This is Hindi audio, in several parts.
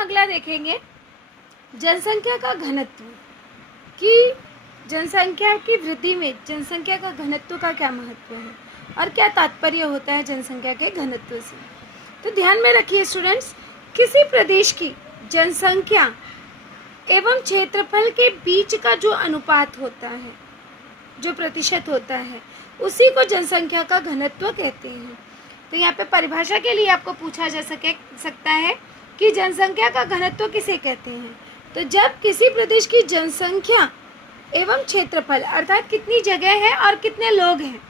अगला देखेंगे जनसंख्या का घनत्व, कि जनसंख्या की वृद्धि में जनसंख्या का घनत्व का क्या महत्व है और क्या तात्पर्य होता है जनसंख्या के घनत्व से। तो ध्यान में रखिए स्टूडेंट्स, किसी प्रदेश की जनसंख्या एवं क्षेत्रफल के बीच का जो अनुपात होता है, जो प्रतिशत होता है, उसी को जनसंख्या का घनत्व कहते हैं। तो यहाँ पे परिभाषा के लिए आपको पूछा जा सकता है कि जनसंख्या का घनत्व किसे कहते हैं। तो जब किसी प्रदेश की जनसंख्या एवं क्षेत्रफल अर्थात कितनी जगह है और कितने लोग हैं,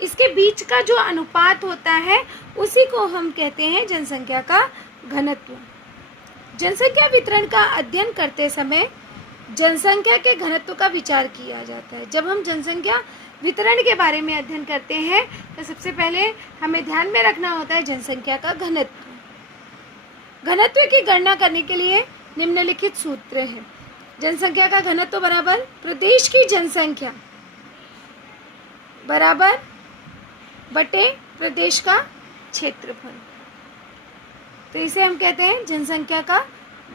इसके बीच का जो अनुपात होता है उसी को हम कहते हैं जनसंख्या का घनत्व। जनसंख्या वितरण का अध्ययन करते समय जनसंख्या के घनत्व का विचार किया जाता है। जब हम जनसंख्या वितरण के बारे में अध्ययन करते हैं तो सबसे पहले हमें ध्यान में रखना होता है जनसंख्या का घनत्व। घनत्व की गणना करने के लिए निम्नलिखित सूत्र है। जनसंख्या का घनत्व बराबर प्रदेश की जनसंख्या बराबर बटे प्रदेश का क्षेत्रफल। तो इसे हम कहते हैं जनसंख्या का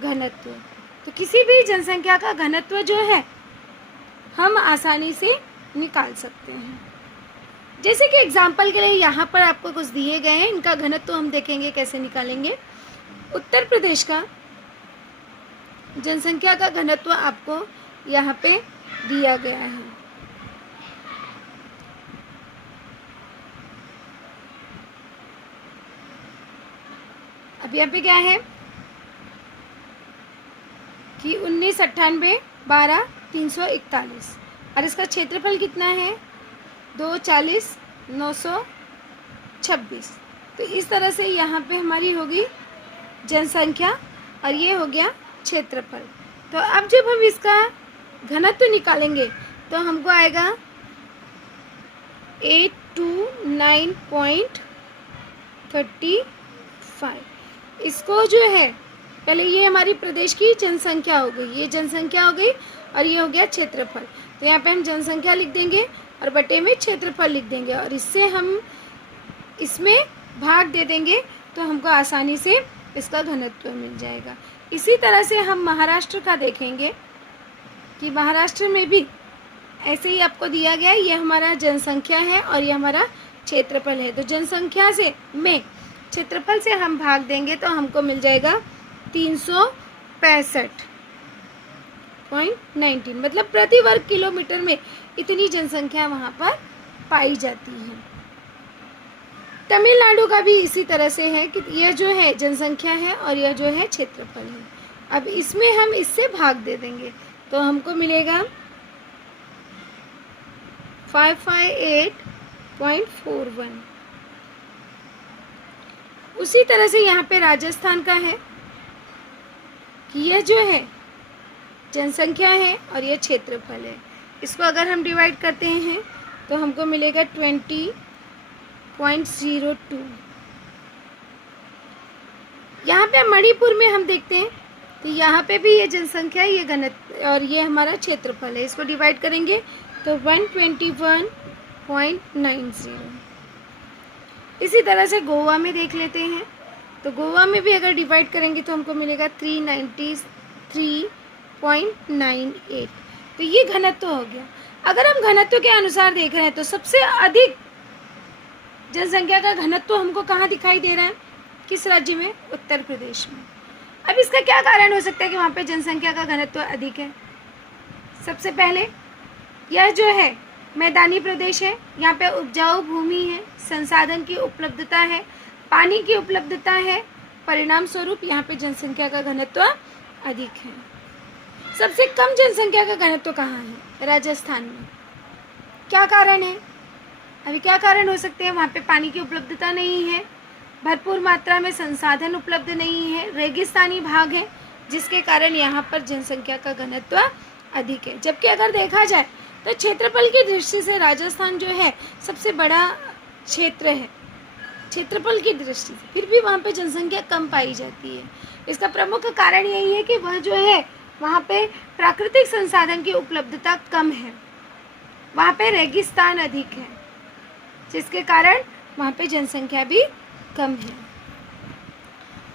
घनत्व। तो किसी भी जनसंख्या का घनत्व जो है हम आसानी से निकाल सकते हैं। जैसे कि एग्जाम्पल के लिए यहाँ पर आपको कुछ दिए गए हैं, इनका घनत्व हम देखेंगे कैसे निकालेंगे। उत्तर प्रदेश का जनसंख्या का घनत्व आपको यहाँ पे दिया गया है। अब यहाँ पे क्या है कि 1998 12 341 और इसका क्षेत्रफल कितना है 240 926। तो इस तरह से यहाँ पे हमारी होगी जनसंख्या और ये हो गया क्षेत्रफल। तो अब जब हम इसका घनत्व निकालेंगे तो हमको आएगा 829.35। इसको जो है पहले ये हमारी प्रदेश की जनसंख्या हो गई, ये जनसंख्या हो गई और ये हो गया क्षेत्रफल। तो यहाँ पे हम जनसंख्या लिख देंगे और बटे में क्षेत्रफल लिख देंगे और इससे हम इसमें भाग दे देंगे तो हमको आसानी से इसका घनत्व मिल जाएगा। इसी तरह से हम महाराष्ट्र का देखेंगे कि महाराष्ट्र में भी ऐसे ही आपको दिया गया है, ये हमारा जनसंख्या है और ये हमारा क्षेत्रफल है। तो जनसंख्या से में क्षेत्रफल से हम भाग देंगे तो हमको मिल जाएगा 365.19, मतलब प्रति वर्ग किलोमीटर में इतनी जनसंख्या वहाँ पर पाई जाती है। तमिलनाडु का भी इसी तरह से है कि यह जो है जनसंख्या है और यह जो है क्षेत्रफल है। अब इसमें हम इससे भाग दे देंगे तो हमको मिलेगा 558.41। उसी तरह से यहाँ पे राजस्थान का है कि यह जो है जनसंख्या है और यह क्षेत्रफल है। इसको अगर हम डिवाइड करते हैं तो हमको मिलेगा 20.02। यहाँ पे मणिपुर में हम देखते हैं तो यहाँ पे भी ये जनसंख्या ये घनत्व और ये हमारा क्षेत्रफल है। इसको डिवाइड करेंगे तो 121.90। इसी तरह से गोवा में देख लेते हैं तो गोवा में भी अगर डिवाइड करेंगे तो हमको मिलेगा 393.98। तो ये घनत्व हो गया। अगर हम घनत्व के अनुसार देख रहे हैं तो सबसे अधिक जनसंख्या का घनत्व हमको कहाँ दिखाई दे रहा है, किस राज्य में, उत्तर प्रदेश में। अब इसका क्या कारण हो सकता है कि वहाँ पे जनसंख्या का घनत्व अधिक है। सबसे पहले यह जो है मैदानी प्रदेश है, यहाँ पे उपजाऊ भूमि है, संसाधन की उपलब्धता है, पानी की उपलब्धता है, परिणाम स्वरूप यहाँ पे जनसंख्या का घनत्व अधिक है। सबसे कम जनसंख्या का घनत्व कहाँ है, राजस्थान में। क्या कारण है, अभी क्या कारण हो सकते हैं, वहाँ पे पानी की उपलब्धता नहीं है, भरपूर मात्रा में संसाधन उपलब्ध नहीं है, रेगिस्तानी भाग है जिसके कारण यहाँ पर जनसंख्या का घनत्व अधिक है। जबकि अगर देखा जाए तो क्षेत्रफल की दृष्टि से राजस्थान जो है सबसे बड़ा क्षेत्र है क्षेत्रफल की दृष्टि से, फिर भी वहाँ पे जनसंख्या कम पाई जाती है। इसका प्रमुख कारण यही है कि वह जो है वहाँ पे प्राकृतिक संसाधन की उपलब्धता कम है, वहाँ पे रेगिस्तान अधिक है जिसके कारण वहाँ पे जनसंख्या भी कम है।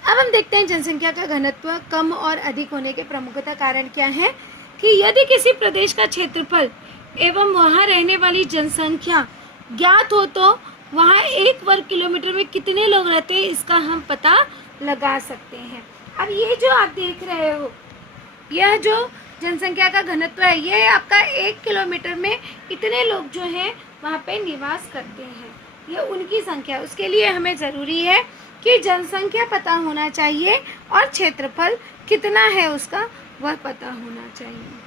अब हम देखते हैं जनसंख्या का घनत्व कम और अधिक होने के प्रमुखतः कारण क्या है कि यदि किसी प्रदेश का क्षेत्रफल एवं वहाँ रहने वाली जनसंख्या ज्ञात हो तो वहाँ 1 वर्ग किलोमीटर में कितने लोग रहते हैं इसका हम पता लगा सकते हैं। अब ये जो आप देख रहे हो, यह जो जनसंख्या का घनत्व है, ये आपका 1 किलोमीटर में इतने लोग जो हैं वहाँ पे निवास करते हैं, ये उनकी संख्या। उसके लिए हमें ज़रूरी है कि जनसंख्या पता होना चाहिए और क्षेत्रफल कितना है उसका वह पता होना चाहिए।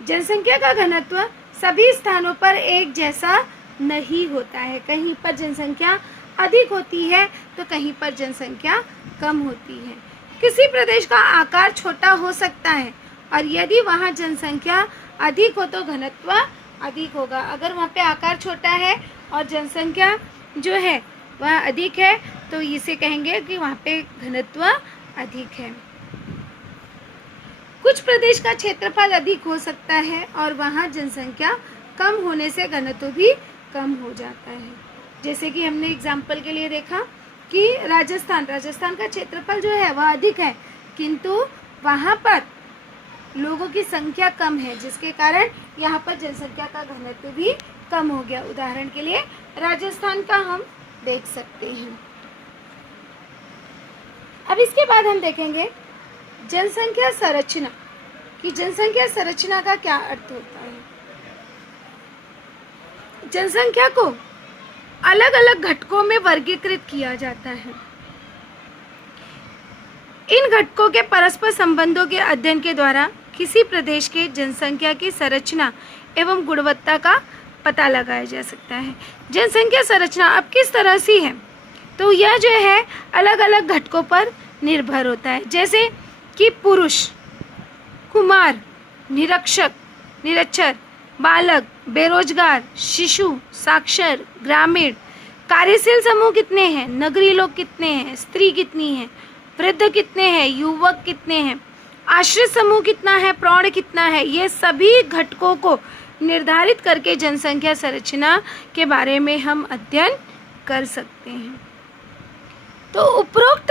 जनसंख्या का घनत्व सभी स्थानों पर एक जैसा नहीं होता है। कहीं पर जनसंख्या अधिक होती है तो कहीं पर जनसंख्या कम होती है। किसी प्रदेश का आकार छोटा हो सकता है और यदि वहाँ जनसंख्या अधिक हो तो घनत्व अधिक होगा। अगर वहाँ पे आकार छोटा है और जनसंख्या जो है वह अधिक है तो इसे कहेंगे कि वहाँ पे घनत्व अधिक है। कुछ प्रदेश का क्षेत्रफल अधिक हो सकता है और वहाँ जनसंख्या कम होने से घनत्व भी कम हो जाता है। जैसे कि हमने एग्जाम्पल के लिए देखा कि राजस्थान का क्षेत्रफल जो है वह अधिक है किंतु वहाँ पर लोगों की संख्या कम है, जिसके कारण यहाँ पर जनसंख्या का घनत्व भी कम हो गया। उदाहरण के लिए राजस्थान का हम देख सकते हैं। अब इसके बाद हम देखेंगे जनसंख्या संरचना, कि जनसंख्या संरचना का क्या अर्थ होता है। जनसंख्या को अलग अलग घटकों में वर्गीकृत किया जाता है। इन घटकों के परस्पर संबंधों के अध्ययन के द्वारा किसी प्रदेश के जनसंख्या की संरचना एवं गुणवत्ता का पता लगाया जा सकता है। जनसंख्या संरचना अब किस तरह से है तो यह जो है अलग अलग घटकों पर निर्भर होता है, जैसे कि पुरुष, कुमार, निरक्षर, बालक, बेरोजगार, शिशु, साक्षर, ग्रामीण, कार्यशील समूह कितने हैं, नगरीय लोग कितने हैं, स्त्री कितनी है, वृद्ध कितने हैं, युवक कितने हैं, आश्रित समूह कितना है, प्रौढ़ कितना है। ये सभी घटकों को निर्धारित करके जनसंख्या संरचना के बारे में हम अध्ययन कर सकते हैं। तो उपरोक्त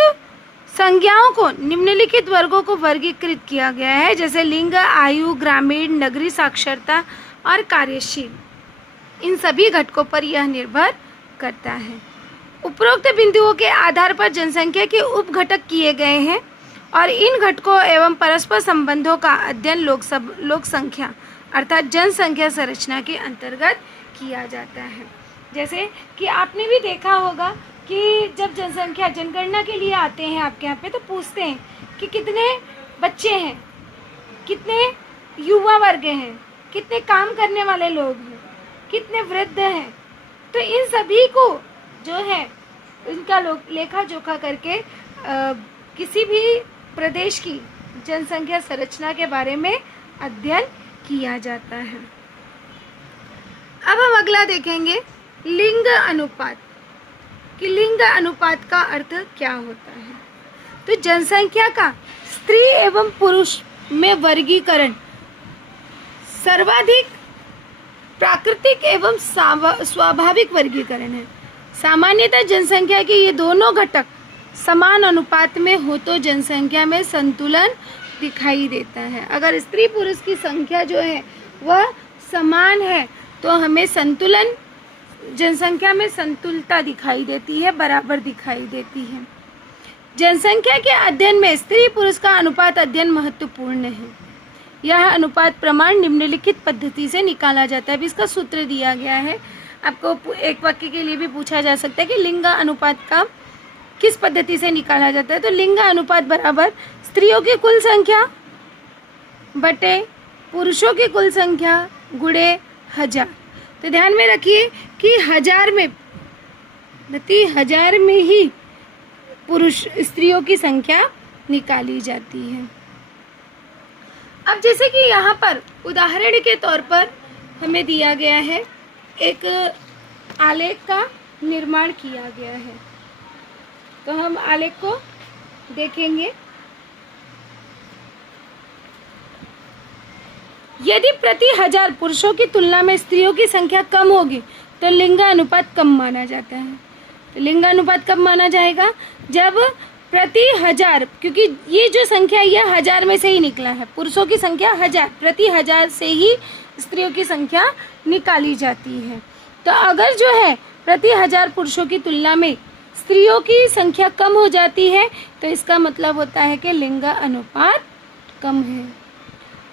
संज्ञाओं को निम्नलिखित वर्गों को वर्गीकृत किया गया है, जैसे लिंग, आयु, ग्रामीण, नगरीय, साक्षरता और कार्यशील। इन सभी घटकों पर यह निर्भर करता है। उपरोक्त बिंदुओं के आधार पर जनसंख्या के उप घटक किए गए हैं और इन घटकों एवं परस्पर संबंधों का अध्ययन लोक संख्या अर्थात जनसंख्या संरचना के अंतर्गत किया जाता है। जैसे कि आपने भी देखा होगा कि जब जनगणना के लिए आते हैं आपके यहाँ पे तो पूछते हैं कि कितने बच्चे हैं, कितने युवा वर्ग हैं, कितने काम करने वाले लोग हैं, कितने वृद्ध हैं। तो इन सभी को जो है इनका लेखा जोखा करके किसी भी प्रदेश की जनसंख्या संरचना के बारे में अध्ययन किया जाता है। अब हम अगला देखेंगे लिंग अनुपात, कि लिंग अनुपात का अर्थ क्या होता है। तो जनसंख्या का स्त्री एवं पुरुष में वर्गीकरण सर्वाधिक प्राकृतिक एवं स्वाभाविक वर्गीकरण है। सामान्यतः जनसंख्या के ये दोनों घटक समान अनुपात में हो तो जनसंख्या में संतुलन दिखाई देता है। अगर स्त्री पुरुष की संख्या जो है वह समान है तो हमें संतुलन, जनसंख्या में संतुलता दिखाई देती है, बराबर दिखाई देती है। जनसंख्या के अध्ययन में स्त्री पुरुष का अनुपात अध्ययन महत्वपूर्ण है। यह अनुपात प्रमाण निम्नलिखित पद्धति से निकाला जाता है। अभी इसका सूत्र दिया गया है, आपको एक वाक्य के लिए भी पूछा जा सकता है कि लिंग अनुपात का किस पद्धति से निकाला जाता है। तो लिंग अनुपात बराबर स्त्रियों की कुल संख्या बटे पुरुषों की कुल संख्या गुणे 1000। तो ध्यान में रखिए कि 1000 में ही पुरुष स्त्रियों की संख्या निकाली जाती है। अब जैसे कि यहाँ पर उदाहरण के तौर पर हमें दिया गया है, एक आलेख का निर्माण किया गया है, तो हम आलेख को देखेंगे। यदि प्रति 1000 पुरुषों की तुलना में स्त्रियों की संख्या कम होगी तो लिंग अनुपात कम माना जाता है। तो लिंग अनुपात कब माना जाएगा? जब प्रति 1000, क्योंकि ये जो संख्या ये 1000 में से ही निकला है, पुरुषों की संख्या 1000, प्रति 1000 से ही स्त्रियों की संख्या निकाली जाती है। तो अगर जो है प्रति 1000 पुरुषों की तुलना में स्त्रियों की संख्या कम हो जाती है तो इसका मतलब होता है कि लिंग अनुपात कम है।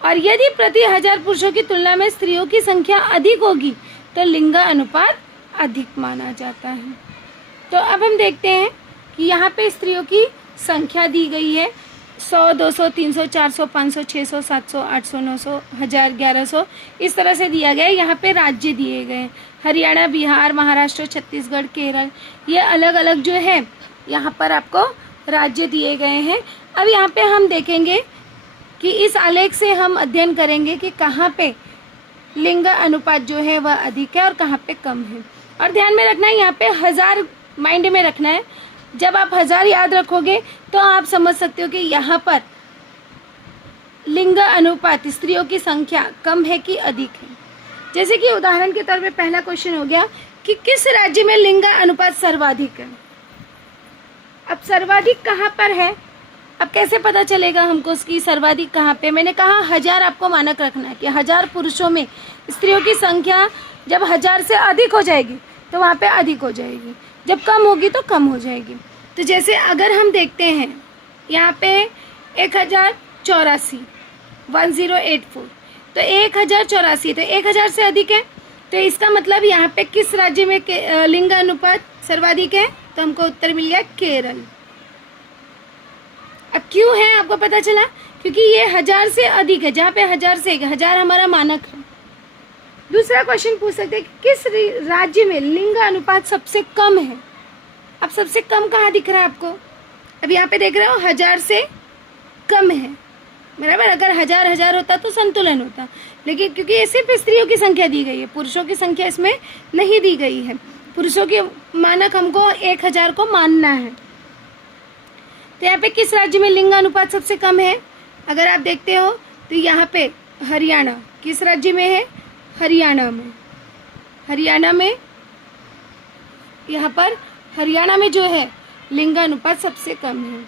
और यदि प्रति 1000 पुरुषों की तुलना में स्त्रियों की संख्या अधिक होगी तो लिंग अनुपात अधिक माना जाता है। तो अब हम देखते हैं कि यहाँ पे स्त्रियों की संख्या दी गई है 100, 200, 300, 400, 500, 600, 700, 800, 900, 1000, 1100 इस तरह से दिया गया है। यहाँ पे राज्य दिए गए हैं, हरियाणा, बिहार, महाराष्ट्र, छत्तीसगढ़, केरल, ये अलग अलग जो है यहाँ पर आपको राज्य दिए गए हैं। अब यहाँ पे हम देखेंगे कि इस आलेख से हम अध्ययन करेंगे कि कहाँ पे लिंग अनुपात जो है वह अधिक है और कहाँ पे कम है। और ध्यान में रखना है, यहाँ पे 1000 माइंड में रखना है। जब आप 1000 याद रखोगे तो आप समझ सकते हो कि यहाँ पर लिंग अनुपात स्त्रियों की संख्या कम है कि अधिक है। जैसे कि उदाहरण के तौर पे पहला क्वेश्चन हो गया कि किस राज्य में लिंग अनुपात सर्वाधिक है। अब सर्वाधिक कहाँ पर है, अब कैसे पता चलेगा हमको उसकी सर्वाधिक कहाँ पे? मैंने कहा 1000 आपको मानक रखना है कि 1000 पुरुषों में स्त्रियों की संख्या जब 1000 से अधिक हो जाएगी तो वहाँ पे अधिक हो जाएगी, जब कम होगी तो कम हो जाएगी। तो जैसे अगर हम देखते हैं यहाँ पे 1084, 1084, तो 1084 तो 1000 से अधिक है। तो इसका मतलब यहाँ पे किस राज्य में लिंग अनुपात सर्वाधिक है? तो हमको उत्तर मिल गया केरल। अब क्यों है आपको पता चला? क्योंकि ये 1000 से अधिक है, जहाँ पे 1000 से 1000 हमारा मानक है। दूसरा क्वेश्चन पूछ सकते हैं कि किस राज्य में लिंग अनुपात सबसे कम है। अब सबसे कम कहाँ दिख रहा है आपको? अब यहाँ पे देख रहे हो 1000 से कम है, बराबर। अगर 1000 होता तो संतुलन होता, लेकिन क्योंकि ये सिर्फ स्त्रियों की संख्या दी गई है, पुरुषों की संख्या इसमें नहीं दी गई है। पुरुषों के मानक हमको 1000 को मानना है। तो यहाँ पे किस राज्य में लिंग अनुपात सबसे कम है? अगर आप देखते हो तो यहाँ पे हरियाणा किस राज्य में है? हरियाणा में। हरियाणा में यहाँ पर हरियाणा में जो है लिंग अनुपात सबसे कम है।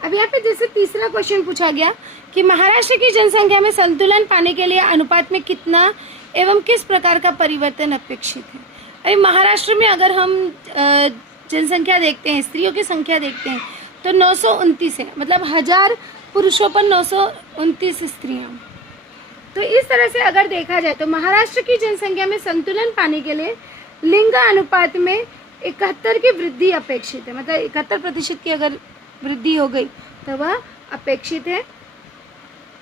अब यहाँ पे जैसे तीसरा क्वेश्चन पूछा गया कि महाराष्ट्र की जनसंख्या में संतुलन पाने के लिए अनुपात में कितना एवं किस प्रकार का परिवर्तन अपेक्षित है। अभी महाराष्ट्र में अगर हम जनसंख्या देखते हैं, स्त्रियों की संख्या देखते हैं तो 929 है, मतलब 1000 पुरुषों पर 929 स्त्रियां। तो इस तरह से अगर देखा जाए तो महाराष्ट्र की जनसंख्या में संतुलन पाने के लिए लिंग अनुपात में 71 की वृद्धि अपेक्षित है, मतलब 71% की अगर वृद्धि हो गई तो वह अपेक्षित है।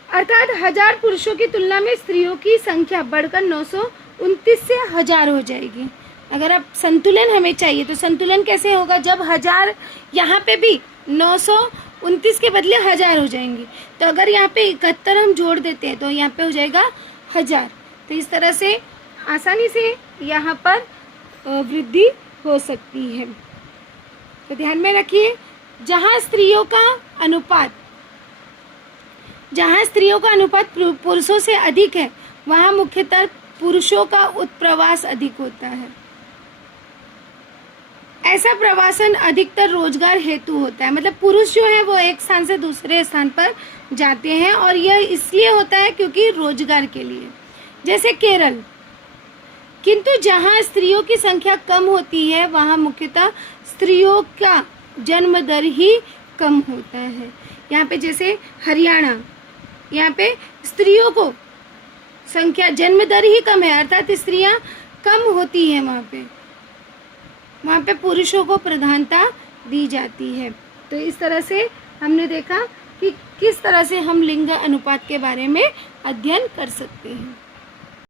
अर्थात 1000 पुरुषों की तुलना में स्त्रियों की संख्या बढ़कर 929 से 1000 हो जाएगी। अगर आप संतुलन हमें चाहिए तो संतुलन कैसे होगा? जब 1000 यहाँ पे भी 929 के बदले 1000 हो जाएंगे। तो अगर यहाँ पे 71 हम जोड़ देते हैं तो यहाँ पे हो जाएगा 1000। तो इस तरह से आसानी से यहाँ पर वृद्धि हो सकती है। तो ध्यान में रखिए, जहाँ स्त्रियों का अनुपात पुरुषों से अधिक है वहाँ मुख्यतः पुरुषों का उत्प्रवास अधिक होता है। ऐसा प्रवासन अधिकतर रोजगार हेतु होता है, मतलब पुरुष जो है वो एक स्थान से दूसरे स्थान पर जाते हैं और यह इसलिए होता है क्योंकि रोजगार के लिए, जैसे केरल। किंतु जहाँ स्त्रियों की संख्या कम होती है वहाँ मुख्यतः स्त्रियों का जन्म दर ही कम होता है। यहाँ पे जैसे हरियाणा, यहाँ पे स्त्रियों को संख्या जन्म दर ही कम है, अर्थात स्त्रियाँ कम होती हैं। वहाँ पे पुरुषों को प्रधानता दी जाती है। तो इस तरह से हमने देखा कि किस तरह से हम लिंग अनुपात के बारे में अध्ययन कर सकते हैं।